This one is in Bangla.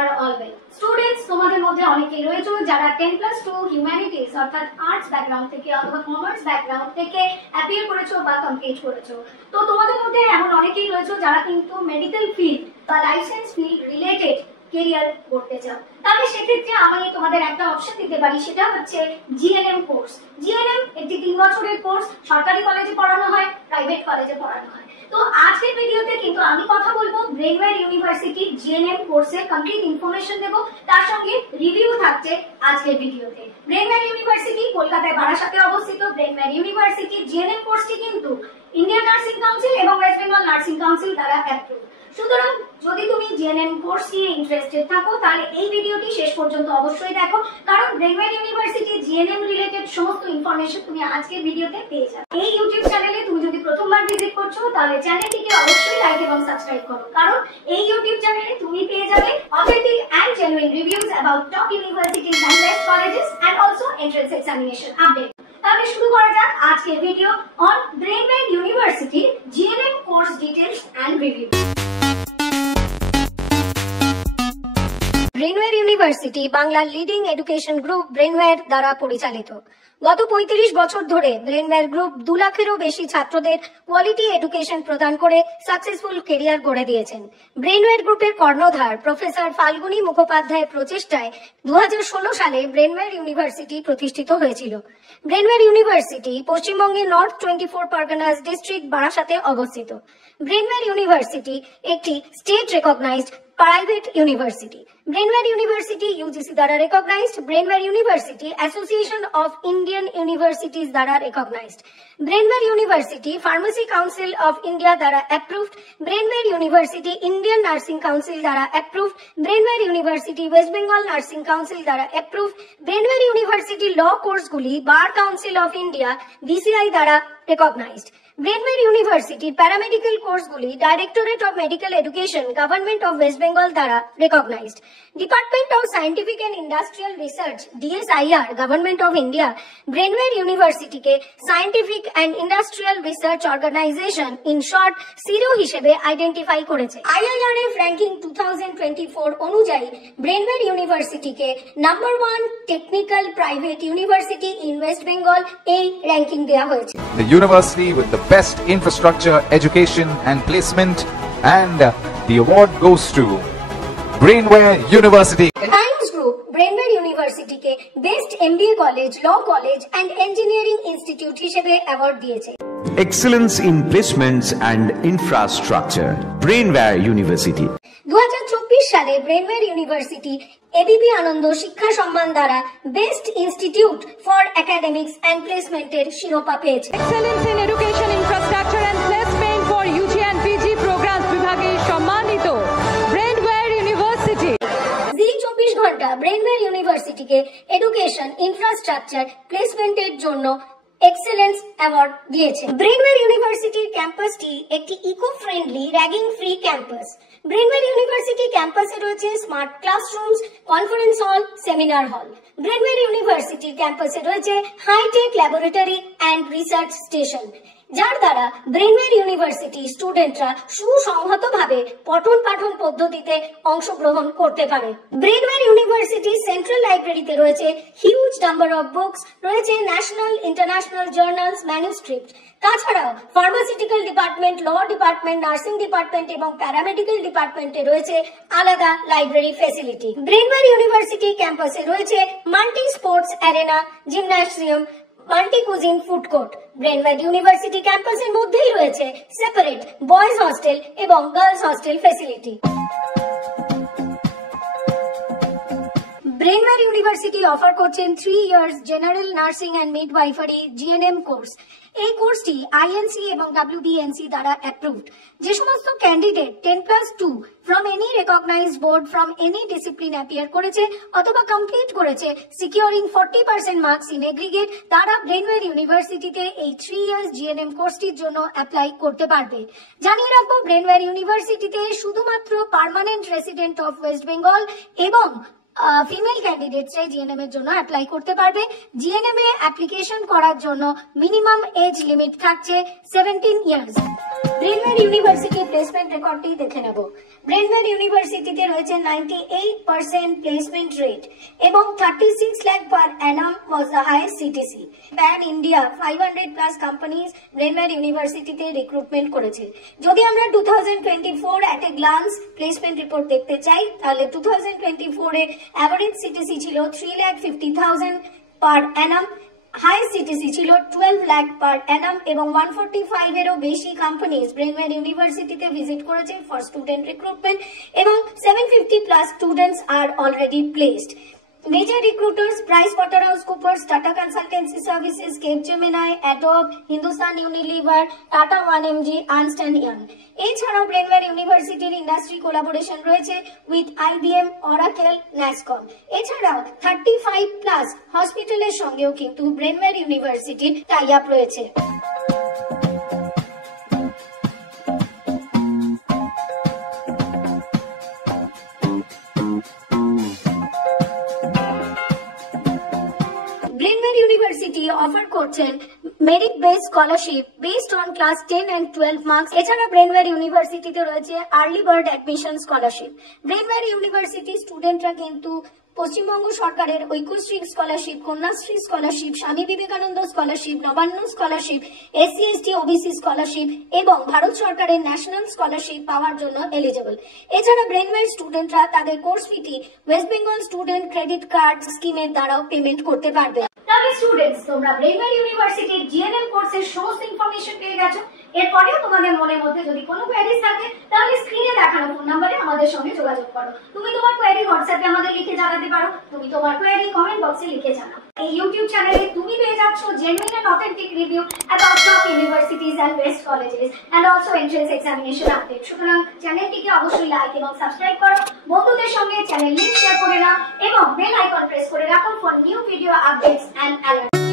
are all well. Students, তোমাদের মধ্যে অনেকেই রয়েছে যারা 10+2 হিউম্যানিটিজ অর্থাৎ আর্টস ব্যাকগ্রাউন্ড থেকে অথবা কমার্স ব্যাকগ্রাউন্ড থেকে অ্যাপিয়ার করেছো বা কমপ্লিট করেছো। তো তোমাদের মধ্যে এমন অনেকেই রয়েছে যারা কিন্তু মেডিকেল ফিল্ড বা life science field related career করতে চাও। তাহলে সেক্ষেত্রে আমি তোমাদের একটা অপশন দিতে পারি, সেটা হচ্ছে জিএনএম কোর্স। জিএনএম একটি 3 বছরের কোর্স, সরকারি কলেজে পড়ানো হয়, প্রাইভেট কলেজে পড়ানো হয়। তো আজকের ভিডিওতে কিন্তু আমি কথা বলবো ব্রেনওয়্যার ইউনিভার্সিটি জিএনএম কোর্সের কমপ্লিট ইনফরমেশন দেব, তার সঙ্গে রিভিউ থাকছে আজকের ভিডিওতে। ব্রেনওয়্যার ইউনিভার্সিটি কলকাতায় বারাসাতে অবস্থিত। ব্রেনওয়্যার ইউনিভার্সিটি জিএনএম কোর্সটি কিন্তু ইন্ডিয়ান নার্সিং কাউন্সিল এবং ওয়েস্ট বেঙ্গল নার্সিং কাউন্সিল দ্বারা অ্যাপ্রুভ। সুতরাং যদি তুমি জিএনএম কোর্স নিয়ে ইন্টারেস্টেড থাকো তাহলে এই ভিডিওটি শেষ পর্যন্ত অবশ্যই দেখো, কারণ ব্রেনওয়্যার ইউনিভার্সিটি জিএনএম রিলেটেড সমস্ত ইনফরমেশন তুমি আজকের ভিডিওতে পেয়ে যাবে। এই ইউটিউব চ্যানেলে তুমি যদি প্রথমবার ভিজিট করছো তাহলে চ্যানেলটিকে অবশ্যই লাইক এবং সাবস্ক্রাইব করো, কারণ এই ইউটিউব চ্যানেলে তুমি পেয়ে যাবে authentic and genuine reviews about top universities and best colleges and also entrance examination update. তাহলে শুরু করা যাক আজকের video on Brainware University GNM course details and review. Brainware University বাংলার লিডিং এডুকেশন গ্রুপ ব্রেনওয়্যার দ্বারা পরিচালিত। গত 35 বছর ধরে ব্রেনওয়্যার গ্রুপ 2 লাখেরও বেশি ছাত্রদের কোয়ালিটি এডুকেশন প্রদান করে সাকসেসফুল কেরিয়ার গড়ে দিয়েছেন। ব্রেনওয়্যার গ্রুপের কর্ণধার প্রফেসর ফাল্গুনী মুখোপাধ্যায়ের প্রচেষ্টায় 2016 সালে ব্রেনওয়্যার ইউনিভার্সিটি প্রতিষ্ঠিত হয়েছিল। ব্রেনওয়্যার ইউনিভার্সিটি পশ্চিমবঙ্গের নর্থ 24 পরগনাস ডিস্ট্রিক্ট বারাসাতে অবস্থিত। ব্রেনওয়্যার ইউনিভার্সিটি একটি state recognised private university. Brainware University UGC দ্বারা recognised, Brainware University Association of Indian Universities দ্বারা recognised, Brainware University Pharmacy Council of India দ্বারা approved, Brainware University Indian Nursing Council দ্বারা approved, Brainware University West Bengal Nursing Council দ্বারা অ্যাপ্রুভড, ব্রেনওয়্যার ইউনিভার্সিটি ল কোর্সগুলি Bar Council of India BCI দ্বারা রেকগনাইজড। ব্রেনওয়্যার ইউনিভার্সিটির প্যারামেডিক্যাল কোর্সগুলি Directorate of Medical Education Government of West Bengal দ্বারা recognised. Department of Scientific and Industrial Research DSIR Government of India Brainware ইউনিভার্সিটিকে Scientific and Industrial Research Organisation in short SIRO হিসেবে আইডেন্টিফাই করেছে। আইআইআরএফ র্যাঙ্কিং 2024 অনুযায়ী ব্রেনওয়্যার ইউনিভার্সিটিকে number 1 technical private university in West Bengal এই র্যাঙ্কিং দেওয়া হয়েছে। The university with the best infrastructure, education and placement, and the award goes to Brainware University. Times Group Brainware ইউনিভার্সিটিকে best MBA college, law college and engineering institute হিসেবে অ্যাওয়ার্ড দিয়েছে। Excellence in placements and infrastructure, Brainware University. 2024 সালে ব্রেনওয়্যার ইউনিভার্সিটি এবিপি আনন্দ শিক্ষা সম্মান দ্বারা best institute for academics and প্লেসমেন্টের শিরোপা পেয়েছে। Excellence in education infrastructure and placement for UG and PG programs বিভাগে সম্মানিত Brainware university. Zee 24 Ghanta Brainware ইউনিভার্সিটিকে এডুকেশন ইনফ্রাস্ট্রাকচার প্লেসমেন্টের জন্য এক্সেলেন্স অ্যাওয়ার্ড দিয়েছে। ব্রেনওয়্যার ইউনিভার্সিটির ক্যাম্পাসটি একটি eco friendly ragging free campus. Brainware University ক্যাম্পাসে রয়েছে smart classrooms, conference hall, seminar hall. Brainware ইউনিভার্সিটির ক্যাম্পাসে রয়েছে hitech laboratory and research station, যার দ্বারা ব্রেনওয়্যার ইউনিভার্সিটি স্টুডেন্টরা সুসংহতভাবে পঠন পাঠন পদ্ধতিতে অংশগ্রহণ করতে পারে। ব্রেনওয়্যার ইউনিভার্সিটি সেন্ট্রাল লাইব্রেরিতে রয়েছে হিউজ নাম্বার অফ বুকস, রয়েছে ন্যাশনাল ইন্টারন্যাশনাল জার্নালস, ম্যানুস্ক্রিপ্ট। তাছাড়াও pharmaceutical department, law department, nursing department এবং প্যারামেডিক্যাল ডিপার্টমেন্টে রয়েছে আলাদা লাইব্রেরি ফ্যাসিলিটি। ব্রেনওয়্যার ইউনিভার্সিটি ক্যাম্পাসে রয়েছে multi sports arena, gymnasium, multi cuisine food court. Brainware University ক্যাম্পাসের মধ্যেই রয়েছে সেপারেট বয়েজ হস্টেল এবং girls hostel facility. Brainware University offer করছেন 3 years general nursing and midwifery GNM course. এই কোর্সটি আইএনসি এবং WBNC দ্বারা অ্যাপ্রুভড। যে সমস্ত candidate 10+2 from any recognized board from any discipline appear করেছে অথবা কমপ্লিট করেছে সিকিউরিং 40% মার্কস ইন এগ্রিগেট, তারা ব্রেনওয়্যার ইউনিভার্সিটিতে এই 3 ইয়ার্স জিএনএম কোর্সটির জন্য অ্যাপ্লাই করতে পারবে। জানিয়ে রাখবো ব্রেনওয়্যার ইউনিভার্সিটিতে শুধুমাত্র permanent resident of West Bengal এবং ফিমেল ক্যান্ডিডেটসরা জিএনএম এর জন্য অ্যাপ্লাই করতে পারবে। জিএনএম এ অ্যাপ্লিকেশন করার জন্য মিনিমাম এজ লিমিট থাকছে 17 ইয়ার্স। ব্রেনওয়্যার ইউনিভার্সিটি প্লেসমেন্ট রেকর্ডটি দেখে নেব। ব্রেনওয়্যার ইউনিভার্সিটিতে রয়েছে 98% প্লেসমেন্ট রেট এবং 36 lakh per annum was the highest CTC. Pan India 500 plus companies Brainware ইউনিভার্সিটিতে রিক্রুটমেন্ট করেছে। যদি আমরা 2024 at a glance placement report দেখতে চাই, তাহলে 2024 এ অ্যাভারেজ সিটিসি ছিল 3,50,000 পার অ্যানাম, হাইয়েস্ট সিটিসি ছিল 12 লাখ পার অ্যানাম এবং 145 এরও বেশি কোম্পানিজ ব্রেনওয়্যার ইউনিভার্সিটিতে ভিজিট করেছে ফর স্টুডেন্ট রিক্রুটমেন্ট এবং 750 প্লাস স্টুডেন্টস আর already placed. Major recruiters: PricewaterhouseCoopers, Tata Consultancy Services, Capgemini, Adobe, Hindustan Unilever, Tata 1mg, Ernst & Young। এছাড়াও ব্রেনওয়্যার ইউনিভার্সিটির ইন্ডাস্ট্রি কোলাবোরেশন রয়েছে উইথ IBM, Oracle, NASCOM। এছাড়াও 35 প্লাস হসপিটালের সঙ্গেও কিন্তু ব্রেনওয়্যার ইউনিভার্সিটির টাই আপ রয়েছে। ব্রেনওয়্যার ইউনিভার্সিটি অফার করছেন merit base scholarship based on class 10 and 12 marks. এছাড়া ব্রেনওয়্যার ইউনিভার্সিটিতে রয়েছে early bird admission scholarship. Brainware university স্টুডেন্টরা কিন্তু পশ্চিমবঙ্গ সরকারের Aikyashree scholarship, Kanyashree scholarship, Swami Vivekananda scholarship, Nabanna scholarship, SC/ST OBC scholarship এবং ভারত সরকারের ন্যাশনাল স্কলারশিপ পাওয়ার জন্য এলিজিবল। এছাড়া ব্রেনওয়্যার স্টুডেন্টরা তাদের কোর্স ফিটি West Bengal student credit card স্কিমের দ্বারাও পেমেন্ট করতে পারবে। তাহলে স্টুডেন্টস, তোমরা ব্রেনওয়্যার ইউনিভার্সিটির GNM কোর্সের সমস্ত ইনফরমেশন পেয়ে গেছো। এরপরেও তোমাদের মনের মধ্যে যদি কোনো কোয়েরিজ থাকে, তাহলে স্ক্রিনে দেখানো ফোন নম্বরে আমাদের সঙ্গে যোগাযোগ করো। তুমি তোমার কোয়েরি হোয়াটসঅ্যাপে আমাদের লিখে জানাতে পারো, তুমি তোমার কোয়েরি কমেন্ট বক্সে লিখে জানাও। এই ইউটিউব চ্যানেলে তুমি পেয়ে যাচ্ছ genuine and authentic review about top universities and best colleges and also entrance examination update. সুতরাং চ্যানেলটিকে অবশ্যই লাইক এবং সাবস্ক্রাইব করো, বন্ধুদের সঙ্গে চ্যানেল লিংক শেয়ার করে নাও এবং বেল আইকন প্রেস করে রাখো for new video updates and alert.